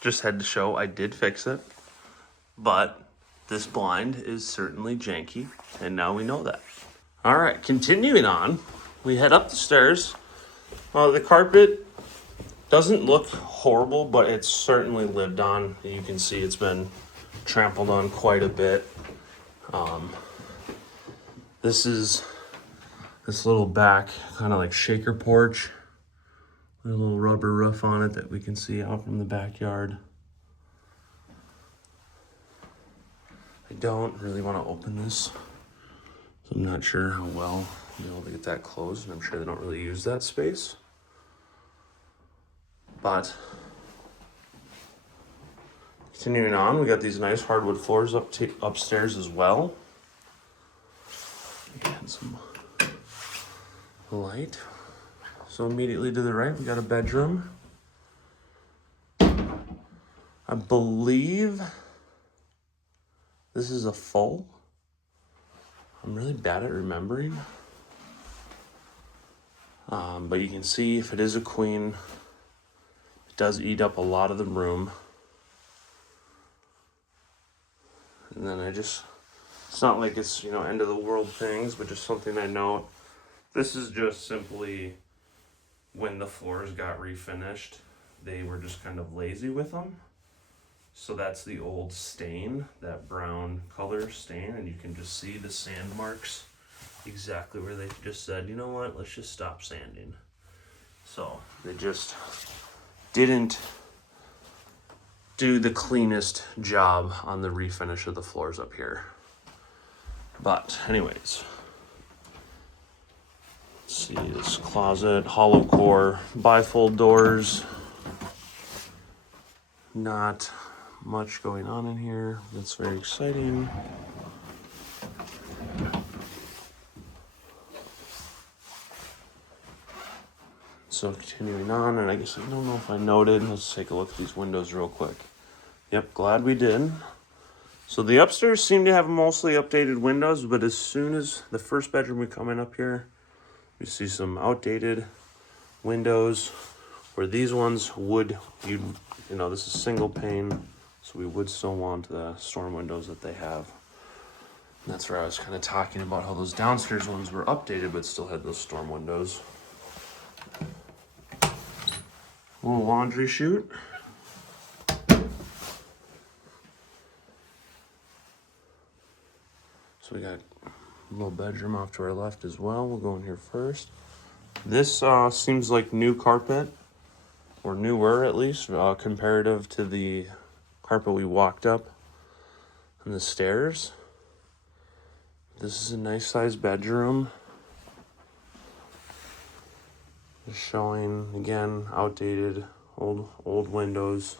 just had to show I did fix it. But this blind is certainly janky, and now we know that. All right, continuing on, we head up the stairs. The carpet doesn't look horrible, but it's certainly lived on. You can see it's been trampled on quite a bit. This is this little back kind of like shaker porch. A little rubber roof on it that we can see out from the backyard. I don't really want to open this, so I'm not sure how well I'll be able to get that closed, and I'm sure they don't really use that space. But continuing on, we got these nice hardwood floors upstairs as well. And some light. So immediately to the right, we got a bedroom. I believe this is a full. I'm really bad at remembering. But you can see if it is a queen, it does eat up a lot of the room. And then it's not like it's, end of the world things, but just something I note. This is just simply when the floors got refinished, they were just kind of lazy with them. So that's the old stain, that brown color stain, and you can just see the sand marks exactly where they just said, you know what, let's just stop sanding. So they just didn't do the cleanest job on the refinish of the floors up here. But anyways, let's see this closet, hollow core, bifold doors. Not much going on in here. That's very exciting. So continuing on, and I guess I don't know if I noted. Let's take a look at these windows real quick. Yep, glad we did. So the upstairs seem to have mostly updated windows, but as soon as the first bedroom we come in up here, we see some outdated windows where these ones would, this is single pane, so we would still want the storm windows that they have. And that's where I was kind of talking about how those downstairs ones were updated, but still had those storm windows. Little laundry chute. So we got a little bedroom off to our left as well. We'll go in here first. This seems like new carpet, or newer at least, comparative to the carpet we walked up on the stairs. This is a nice sized bedroom. Just showing, again, outdated, old windows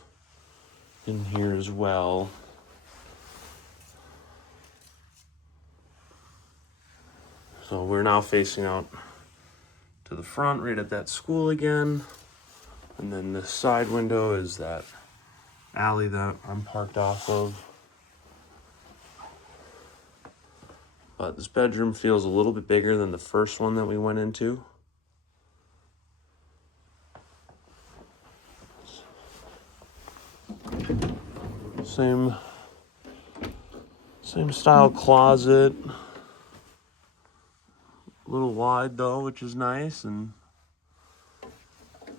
in here as well. So we're now facing out to the front, right at that school again. And then this side window is that alley that I'm parked off of. But this bedroom feels a little bit bigger than the first one that we went into. Same style closet. A little wide though, which is nice, and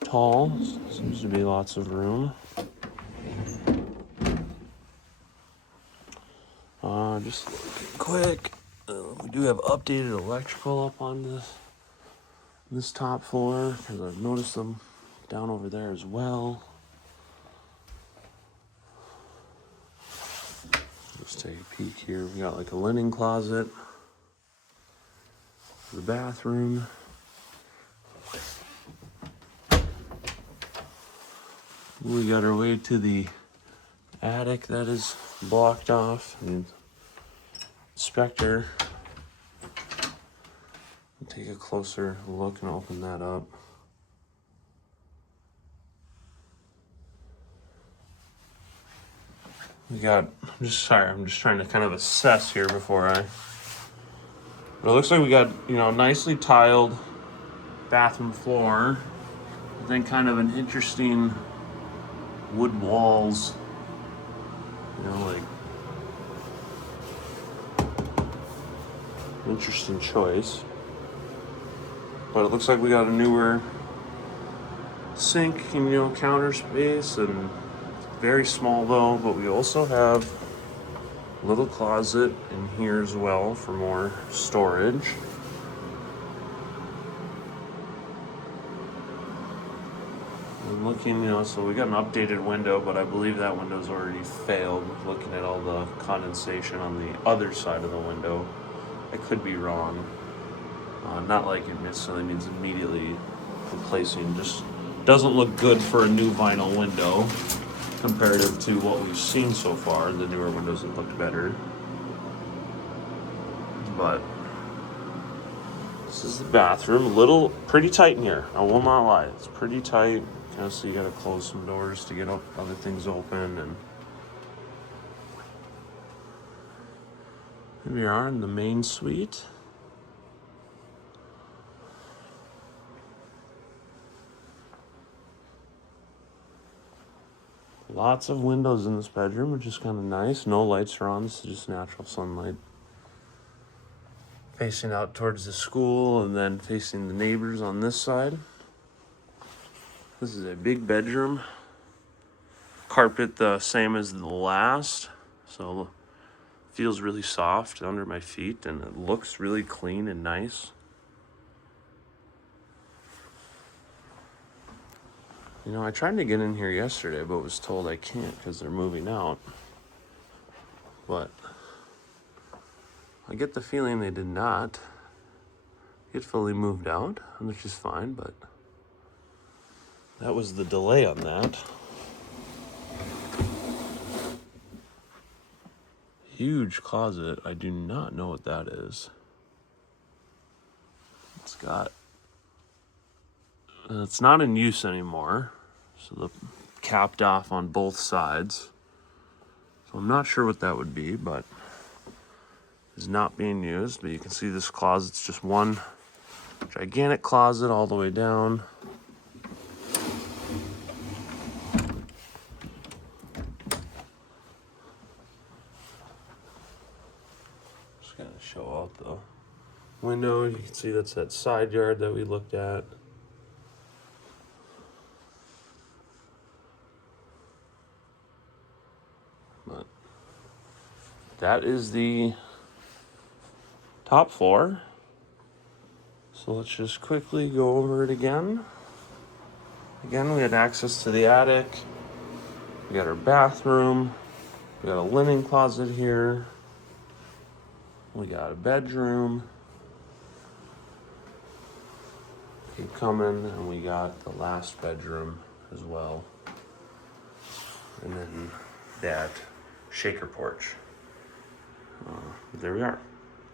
tall. Seems to be lots of room. Just looking quick. We do have updated electrical up on this top floor, because I've noticed them down over there as well. Just take a peek here. We got like a linen closet. The bathroom. We got our way to the attic that is blocked off. And inspector. Take a closer look and open that up. I'm just trying to kind of assess here before but it looks like we got, nicely tiled bathroom floor. I think kind of an interesting wood walls. You know, like, interesting choice. But it looks like we got a newer sink and, you know, counter space, and very small though, but we also have a little closet in here as well for more storage. I'm looking, you know, so we got an updated window, but I believe that window's already failed. Looking at all the condensation on the other side of the window, I could be wrong. Not like it necessarily means immediately replacing, just doesn't look good for a new vinyl window comparative to what we've seen so far. The newer windows have looked better. But this is the bathroom. A little pretty tight in here, I will not lie. It's pretty tight. So you gotta close some doors to get other things open. And here we are in the main suite. Lots of windows in this bedroom, which is kind of nice. No lights are on. This is just natural sunlight facing out towards the school and then facing the neighbors on this side. This is a big bedroom. Carpet the same as the last, so feels really soft under my feet, and it looks really clean and nice. You know, I tried to get in here yesterday, but was told I can't because they're moving out. But I get the feeling they did not get fully moved out, which is fine, but that was the delay on that. Huge closet. I do not know what that is. It's not in use anymore, so the capped off on both sides. So I'm not sure what that would be, but it's not being used. But you can see this closet's just one gigantic closet all the way down. Just gonna show out the window. You can see that's that side yard that we looked at. But that is the top floor. So let's just quickly go over it again. Again, we had access to the attic. We got our bathroom. We got a linen closet here. We got a bedroom. Keep coming, and we got the last bedroom as well. And then that shaker porch. There we are.